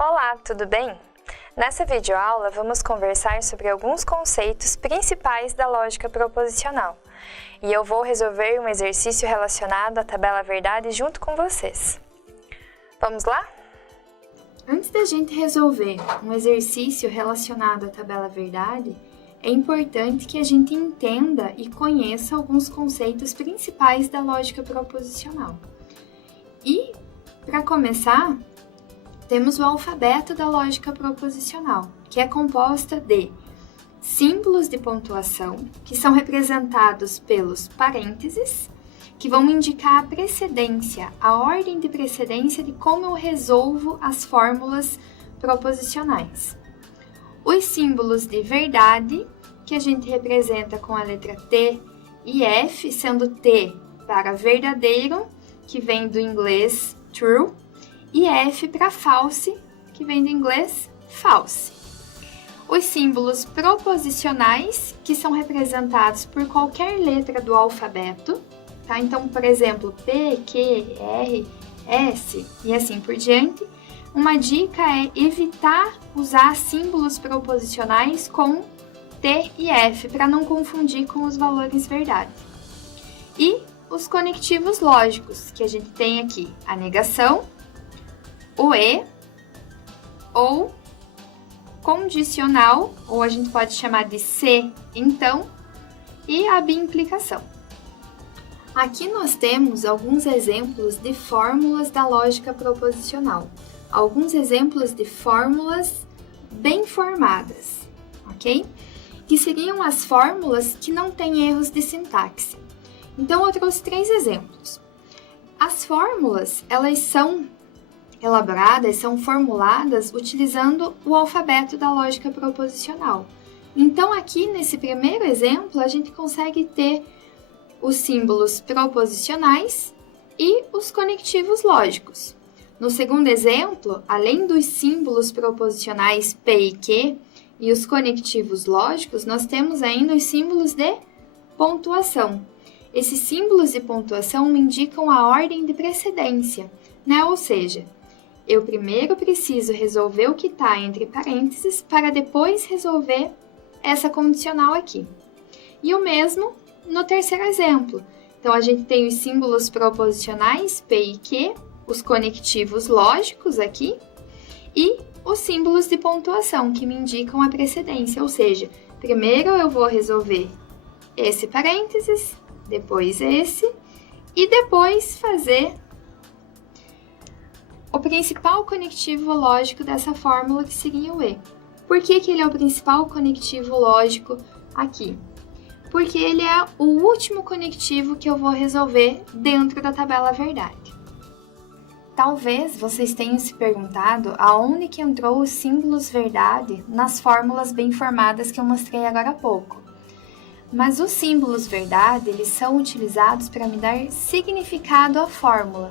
Olá, tudo bem? Nessa videoaula vamos conversar sobre alguns conceitos principais da lógica proposicional e eu vou resolver um exercício relacionado à tabela verdade junto com vocês. Vamos lá? Antes da gente resolver um exercício relacionado à tabela verdade, é importante que a gente entenda e conheça alguns conceitos principais da lógica proposicional. E, para começar, temos o alfabeto da lógica proposicional, que é composta de símbolos de pontuação, que são representados pelos parênteses, que vão indicar a precedência, a ordem de precedência de como eu resolvo as fórmulas proposicionais. Os símbolos de verdade, que a gente representa com a letra T e F, sendo T para verdadeiro, que vem do inglês true, e F para false, que vem do inglês false. Os símbolos proposicionais, que são representados por qualquer letra do alfabeto, tá? Então, por exemplo, P, Q, R, S e assim por diante. Uma dica é evitar usar símbolos proposicionais com T e F, para não confundir com os valores verdade. E os conectivos lógicos, que a gente tem aqui a negação, o E, ou condicional, ou a gente pode chamar de se, então, e a bimplicação. Aqui nós temos alguns exemplos de fórmulas da lógica proposicional, alguns exemplos de fórmulas bem formadas, ok? Que seriam as fórmulas que não têm erros de sintaxe. Então, eu trouxe 3 exemplos. As fórmulas, elas são elaboradas, são formuladas utilizando o alfabeto da lógica proposicional. Então, aqui nesse primeiro exemplo, a gente consegue ter os símbolos proposicionais e os conectivos lógicos. No segundo exemplo, além dos símbolos proposicionais P e Q e os conectivos lógicos, nós temos ainda os símbolos de pontuação. Esses símbolos de pontuação me indicam a ordem de precedência, né? Ou seja, eu primeiro preciso resolver o que está entre parênteses para depois resolver essa condicional aqui. E o mesmo no terceiro exemplo. Então, a gente tem os símbolos proposicionais P e Q, os conectivos lógicos aqui, e os símbolos de pontuação, que me indicam a precedência. Ou seja, primeiro eu vou resolver esse parênteses, depois esse, e depois fazer o principal conectivo lógico dessa fórmula, que seria o E. Por que ele é o principal conectivo lógico aqui? Porque ele é o último conectivo que eu vou resolver dentro da tabela verdade. Talvez vocês tenham se perguntado aonde que entrou os símbolos verdade nas fórmulas bem formadas que eu mostrei agora há pouco. Mas os símbolos verdade, eles são utilizados para me dar significado à fórmula,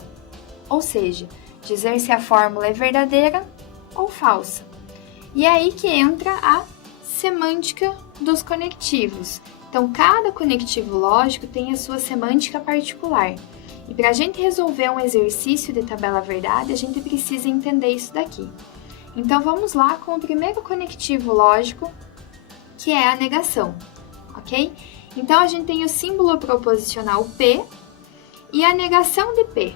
ou seja, dizer se a fórmula é verdadeira ou falsa. E é aí que entra a semântica dos conectivos. Então, cada conectivo lógico tem a sua semântica particular. E para a gente resolver um exercício de tabela verdade, a gente precisa entender isso daqui. Então, vamos lá com o primeiro conectivo lógico, que é a negação, ok? Então, a gente tem o símbolo proposicional P e a negação de P.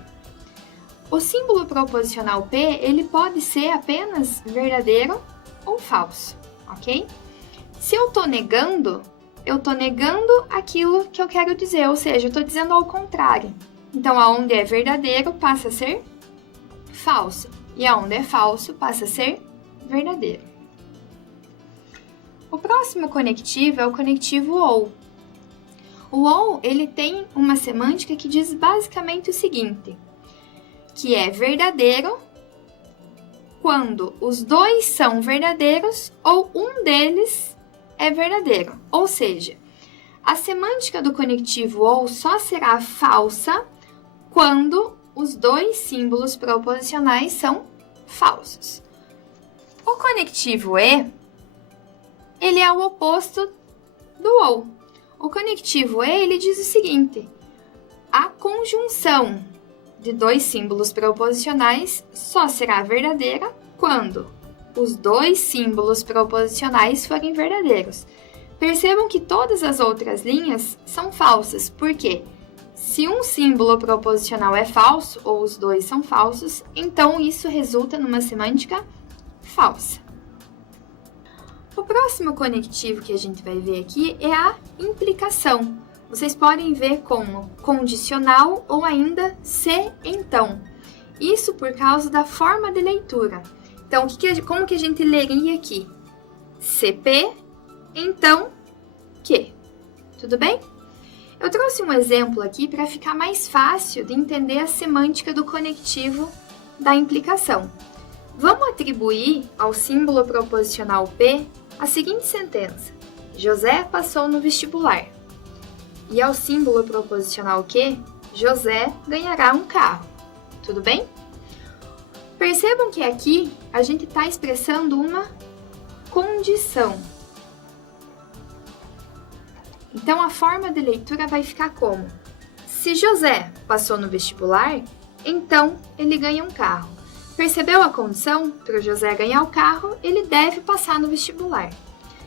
O símbolo proposicional P, ele pode ser apenas verdadeiro ou falso, ok? Se eu estou negando aquilo que eu quero dizer, ou seja, eu estou dizendo ao contrário. Então, aonde é verdadeiro passa a ser falso, e aonde é falso passa a ser verdadeiro. O próximo conectivo é o conectivo OU. O OU, ele tem uma semântica que diz basicamente o seguinte, que é verdadeiro quando os dois são verdadeiros ou um deles é verdadeiro. Ou seja, a semântica do conectivo OU só será falsa quando os dois símbolos proposicionais são falsos. O conectivo E, ele é o oposto do OU. O conectivo E, ele diz o seguinte, a conjunção de dois símbolos proposicionais só será verdadeira quando os dois símbolos proposicionais forem verdadeiros. Percebam que todas as outras linhas são falsas, porque se um símbolo proposicional é falso, ou os dois são falsos, então isso resulta numa semântica falsa. O próximo conectivo que a gente vai ver aqui é a implicação. Vocês podem ver como condicional ou ainda se então. Isso por causa da forma de leitura. Então, como que a gente leria aqui? CP, então, que. Tudo bem? Eu trouxe um exemplo aqui para ficar mais fácil de entender a semântica do conectivo da implicação. Vamos atribuir ao símbolo proposicional P a seguinte sentença: José passou no vestibular. E ao símbolo proposicional Q, José ganhará um carro. Tudo bem? Percebam que aqui a gente está expressando uma condição. Então, a forma de leitura vai ficar como: se José passou no vestibular, então ele ganha um carro. Percebeu a condição? Para o José ganhar o carro, ele deve passar no vestibular.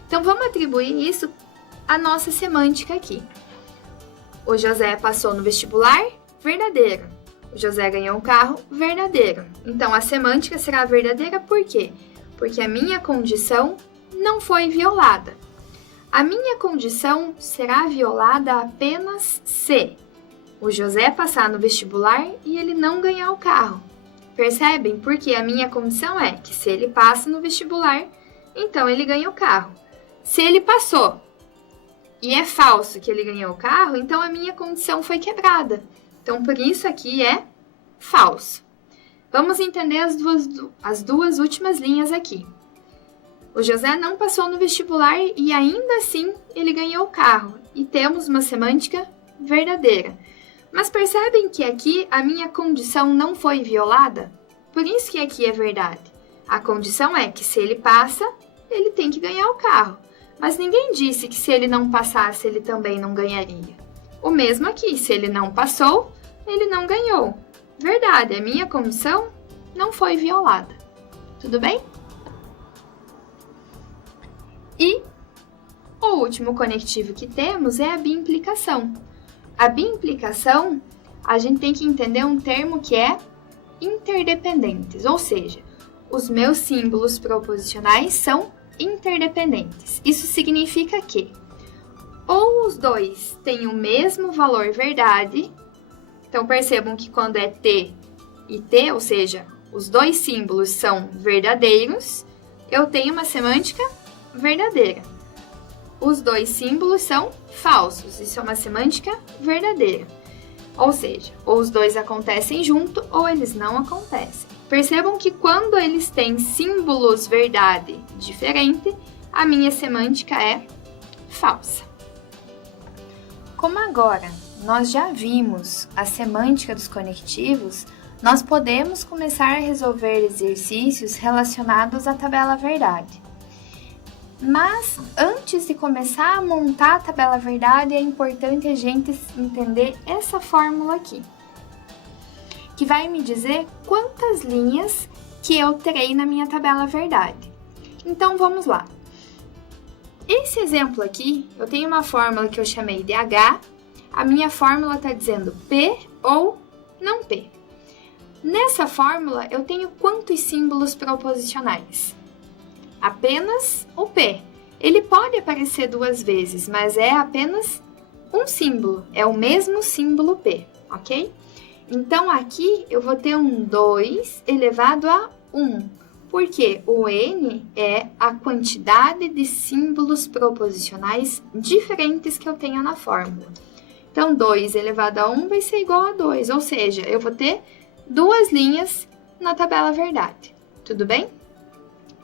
Então, vamos atribuir isso à nossa semântica aqui. O José passou no vestibular, verdadeiro. O José ganhou um carro, verdadeiro. Então, a semântica será verdadeira por quê? Porque a minha condição não foi violada. A minha condição será violada apenas se o José passar no vestibular e ele não ganhar o carro. Percebem? Porque a minha condição é que se ele passa no vestibular, então ele ganha o carro. Se ele passou e é falso que ele ganhou o carro, então a minha condição foi quebrada. Então, por isso aqui é falso. Vamos entender as duas últimas linhas aqui. O José não passou no vestibular e ainda assim ele ganhou o carro. E temos uma semântica verdadeira. Mas percebem que aqui a minha condição não foi violada? Por isso que aqui é verdade. A condição é que se ele passa, ele tem que ganhar o carro. Mas ninguém disse que se ele não passasse, ele também não ganharia. O mesmo aqui, se ele não passou, ele não ganhou. Verdade, a minha condição não foi violada. Tudo bem? E o último conectivo que temos é a bimplicação. A bimplicação, a gente tem que entender um termo que é interdependentes, ou seja, os meus símbolos proposicionais são interdependentes. Isso significa que ou os dois têm o mesmo valor verdade, então percebam que quando é T e T, ou seja, os dois símbolos são verdadeiros, eu tenho uma semântica verdadeira. Os dois símbolos são falsos, isso é uma semântica verdadeira. Ou seja, ou os dois acontecem junto ou eles não acontecem. Percebam que quando eles têm símbolos verdade diferente, a minha semântica é falsa. Como agora nós já vimos a semântica dos conectivos, nós podemos começar a resolver exercícios relacionados à tabela verdade. Mas antes de começar a montar a tabela verdade, é importante a gente entender essa fórmula aqui, que vai me dizer quantas linhas que eu terei na minha tabela verdade. Então, vamos lá. Esse exemplo aqui, eu tenho uma fórmula que eu chamei de H, a minha fórmula está dizendo P ou não P. Nessa fórmula, eu tenho quantos símbolos proposicionais? Apenas o P. Ele pode aparecer duas vezes, mas é apenas um símbolo, é o mesmo símbolo P, ok? Então, aqui eu vou ter um 2 elevado a 1, porque o N é a quantidade de símbolos proposicionais diferentes que eu tenho na fórmula. Então, 2 elevado a 1 vai ser igual a 2, ou seja, eu vou ter duas linhas na tabela verdade, tudo bem?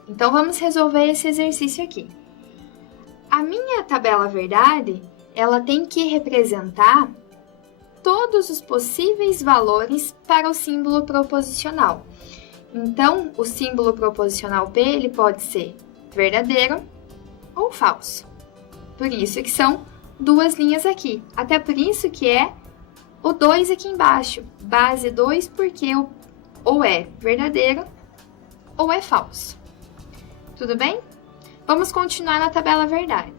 Então, vamos resolver esse exercício aqui. A minha tabela verdade, ela tem que representar todos os possíveis valores para o símbolo proposicional. Então, o símbolo proposicional P, ele pode ser verdadeiro ou falso. Por isso que são duas linhas aqui. Até por isso que é o 2 aqui embaixo. Base 2, porque ou é verdadeiro ou é falso. Tudo bem? Vamos continuar na tabela verdade.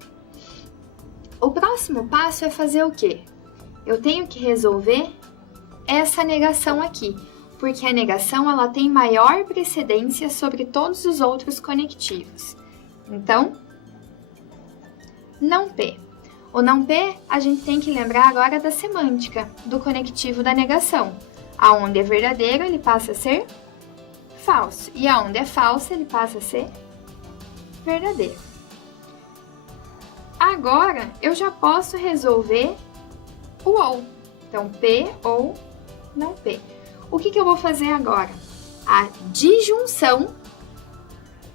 O próximo passo é fazer o quê? Eu tenho que resolver essa negação aqui, porque a negação ela tem maior precedência sobre todos os outros conectivos. Então, não P. O não P, a gente tem que lembrar agora da semântica, do conectivo da negação. Aonde é verdadeiro, ele passa a ser falso. E aonde é falso, ele passa a ser verdadeiro. Agora, eu já posso resolver o ou. Então, P ou não P. O que eu vou fazer agora? A disjunção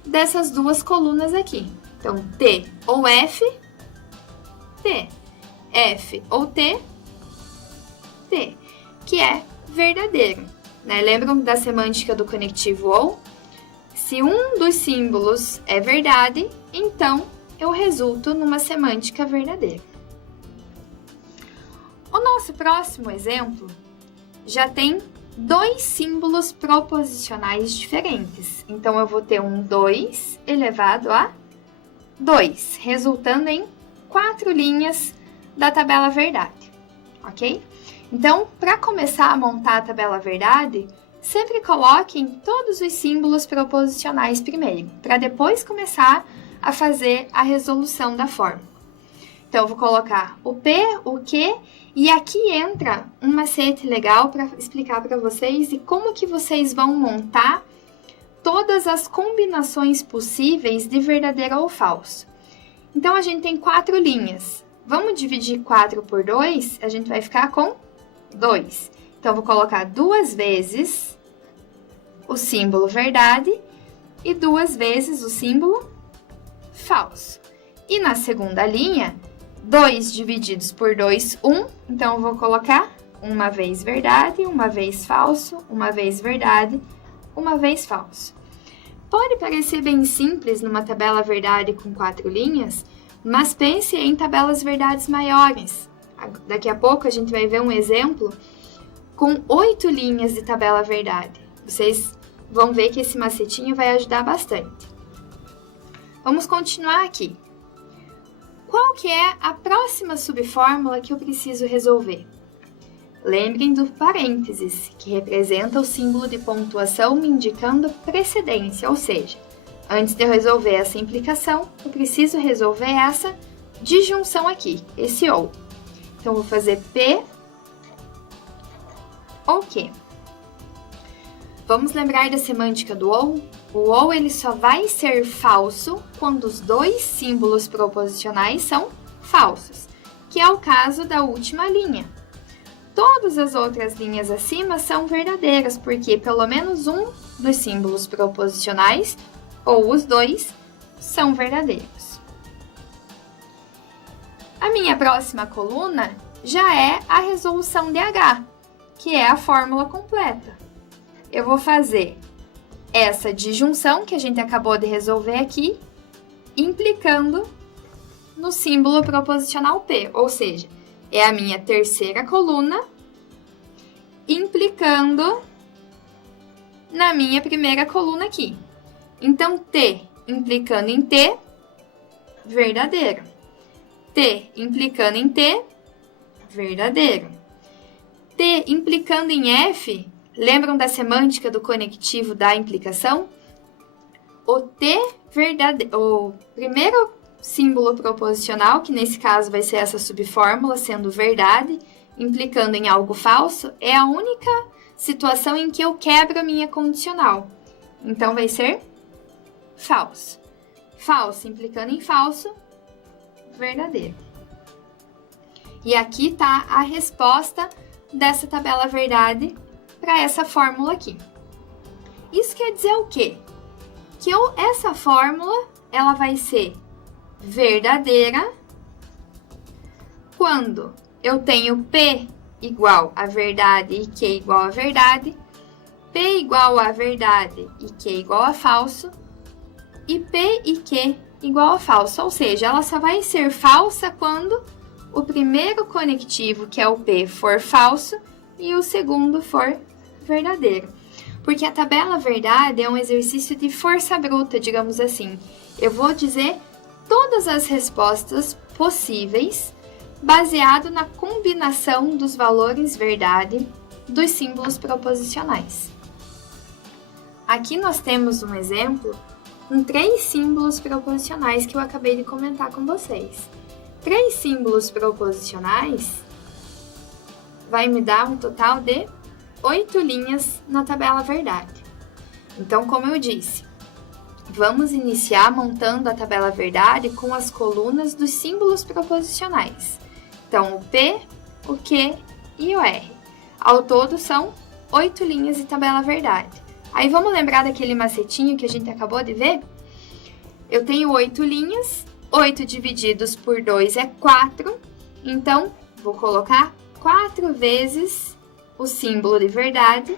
dessas duas colunas aqui. Então, T ou F, T. F ou T, T. Que é verdadeiro. Né? Lembram da semântica do conectivo ou? Se um dos símbolos é verdade, então eu resulto numa semântica verdadeira. O nosso próximo exemplo já tem dois símbolos proposicionais diferentes. Então, eu vou ter um 2 elevado a 2, resultando em 4 linhas da tabela verdade, ok? Então, para começar a montar a tabela verdade, sempre coloquem todos os símbolos proposicionais primeiro, para depois começar a fazer a resolução da fórmula. Então, eu vou colocar o P, o Q, e aqui entra um macete legal para explicar para vocês e como que vocês vão montar todas as combinações possíveis de verdadeiro ou falso. Então, a gente tem 4 linhas. Vamos dividir 4 por 2, a gente vai ficar com 2. Então, eu vou colocar 2 vezes o símbolo verdade e 2 vezes o símbolo falso. E na segunda linha, 2 divididos por 2, 1. Então, eu vou colocar uma vez verdade, uma vez falso, uma vez verdade, uma vez falso. Pode parecer bem simples numa tabela verdade com 4 linhas, mas pense em tabelas verdades maiores. Daqui a pouco a gente vai ver um exemplo com 8 linhas de tabela verdade. Vocês vão ver que esse macetinho vai ajudar bastante. Vamos continuar aqui. Qual que é a próxima subfórmula que eu preciso resolver? Lembrem do parênteses, que representa o símbolo de pontuação me indicando precedência, ou seja, antes de eu resolver essa implicação, eu preciso resolver essa disjunção aqui, esse ou. Então, eu vou fazer P ou Q. Vamos lembrar da semântica do ou? O ou ele só vai ser falso quando os dois símbolos proposicionais são falsos, que é o caso da última linha. Todas as outras linhas acima são verdadeiras, porque pelo menos um dos símbolos proposicionais, ou os dois, são verdadeiros. A minha próxima coluna já é a resolução de H, que é a fórmula completa. Eu vou fazer essa disjunção que a gente acabou de resolver aqui, implicando no símbolo proposicional P, ou seja, é a minha terceira coluna, implicando na minha primeira coluna aqui. Então, T implicando em T, verdadeiro. T implicando em T, verdadeiro. T implicando em F, lembram da semântica do conectivo da implicação? O primeiro símbolo proposicional, que nesse caso vai ser essa subfórmula, sendo verdade, implicando em algo falso, é a única situação em que eu quebro a minha condicional. Então, vai ser falso. Falso implicando em falso, verdadeiro. E aqui está a resposta dessa tabela verdade para essa fórmula aqui. Isso quer dizer o quê? Que essa fórmula ela vai ser verdadeira quando eu tenho P igual a verdade e Q igual a verdade, P igual a verdade e Q igual a falso, e P e Q igual a falso. Ou seja, ela só vai ser falsa quando o primeiro conectivo, que é o P, for falso e o segundo for verdadeiro. Porque a tabela verdade é um exercício de força bruta, digamos assim. Eu vou dizer todas as respostas possíveis baseado na combinação dos valores verdade dos símbolos proposicionais. Aqui nós temos um exemplo com 3 símbolos proposicionais que eu acabei de comentar com vocês. 3 símbolos proposicionais vai me dar um total de 8 linhas na tabela verdade. Então, como eu disse, vamos iniciar montando a tabela verdade com as colunas dos símbolos proposicionais. Então, o P, o Q e o R. Ao todo, são 8 linhas de tabela verdade. Aí, vamos lembrar daquele macetinho que a gente acabou de ver? Eu tenho 8 linhas, 8 divididos por 2 é 4. Então, vou colocar 4 vezes o símbolo de verdade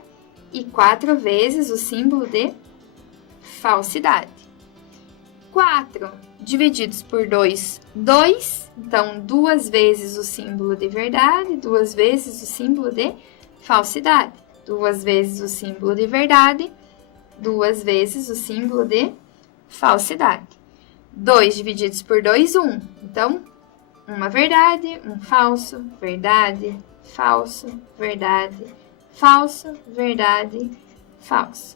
e 4 vezes o símbolo de falsidade. 4 divididos por 2, 2. Então, 2 vezes o símbolo de verdade, 2 vezes o símbolo de falsidade. 2 vezes o símbolo de verdade, 2 vezes o símbolo de falsidade. 2 divididos por 2, 1. Então, uma verdade, um falso, verdade, falso, verdade, falso, verdade, falso.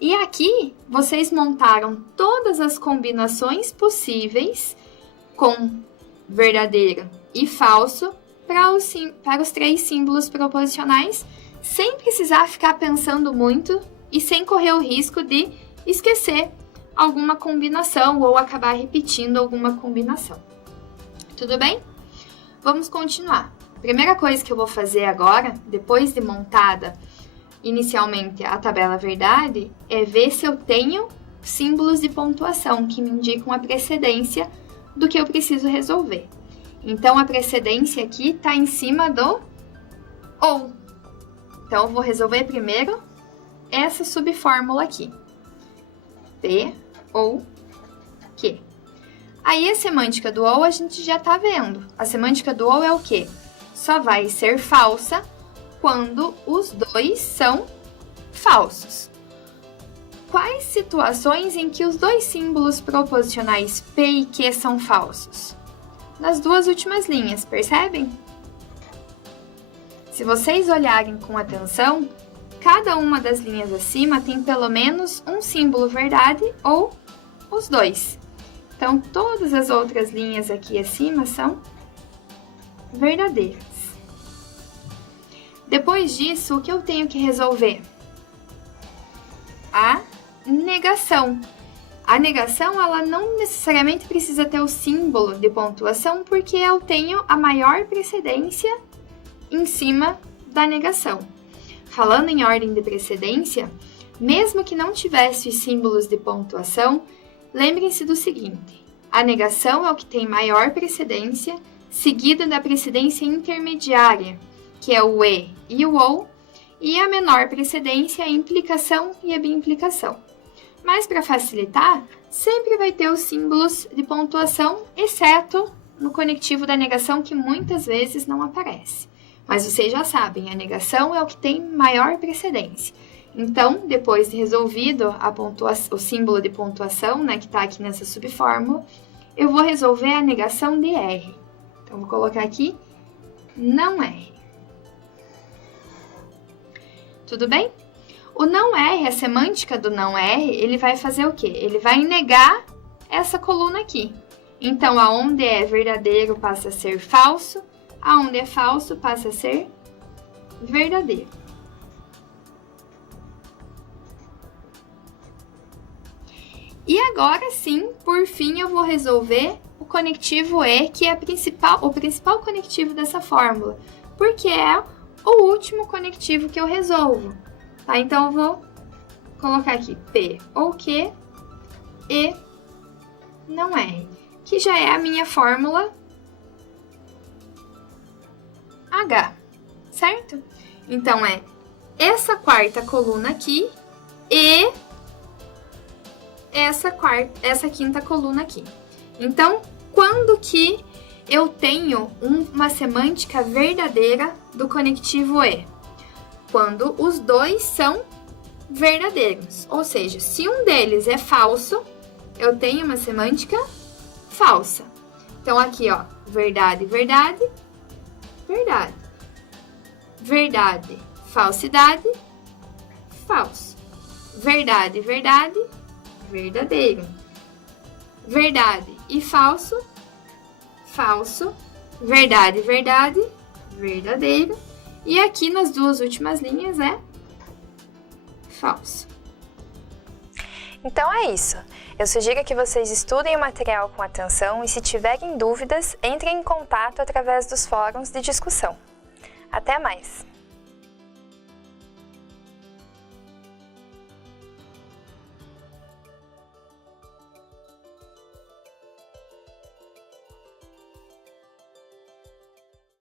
E aqui, vocês montaram todas as combinações possíveis com verdadeiro e falso para os 3 símbolos proposicionais, sem precisar ficar pensando muito e sem correr o risco de esquecer alguma combinação ou acabar repetindo alguma combinação. Tudo bem? Vamos continuar. A primeira coisa que eu vou fazer agora, depois de montada inicialmente a tabela verdade, é ver se eu tenho símbolos de pontuação que me indicam a precedência do que eu preciso resolver. Então, a precedência aqui está em cima do ou. Então, eu vou resolver primeiro essa subfórmula aqui. P ou Q. Aí, a semântica do ou a gente já está vendo. A semântica do ou é o quê? Só vai ser falsa quando os 2 são falsos. Quais situações em que os 2 símbolos proposicionais P e Q são falsos? Nas 2 últimas linhas, percebem? Se vocês olharem com atenção, cada uma das linhas acima tem pelo menos um símbolo verdade ou os 2. Então, todas as outras linhas aqui acima são verdadeiras. Depois disso, o que eu tenho que resolver? A negação. A negação, ela não necessariamente precisa ter o símbolo de pontuação, porque eu tenho a maior precedência em cima da negação. Falando em ordem de precedência, mesmo que não tivesse os símbolos de pontuação, lembrem-se do seguinte: a negação é o que tem maior precedência, seguida da precedência intermediária, que é o e e o ou, e a menor precedência é a implicação e a bimplicação. Mas para facilitar, sempre vai ter os símbolos de pontuação, exceto no conectivo da negação, que muitas vezes não aparece. Mas vocês já sabem, a negação é o que tem maior precedência. Então, depois de resolvido o símbolo de pontuação, né, que está aqui nessa subfórmula, eu vou resolver a negação de R. Então, vou colocar aqui não R. Tudo bem? O não R, a semântica do não R, ele vai fazer o quê? Ele vai negar essa coluna aqui. Então, aonde é verdadeiro passa a ser falso, aonde é falso passa a ser verdadeiro. E agora sim, por fim, eu vou resolver o conectivo E, que é o principal conectivo dessa fórmula, porque é o último conectivo que eu resolvo. Tá? Então, eu vou colocar aqui P ou Q e não R, que já é a minha fórmula H, certo? Então, é essa quarta coluna aqui e essa quinta coluna aqui. Então, quando que eu tenho uma semântica verdadeira do conectivo E? Quando os 2 são verdadeiros. Ou seja, se um deles é falso, eu tenho uma semântica falsa. Então, aqui, ó, verdade, verdade, verdade. Verdade, falsidade, falso. Verdade, verdade, verdadeiro. Verdade e falso, falso. Verdade, verdade, verdadeiro. E aqui nas duas últimas linhas é falso. Então é isso. Eu sugiro que vocês estudem o material com atenção e, se tiverem dúvidas, entrem em contato através dos fóruns de discussão. Até mais!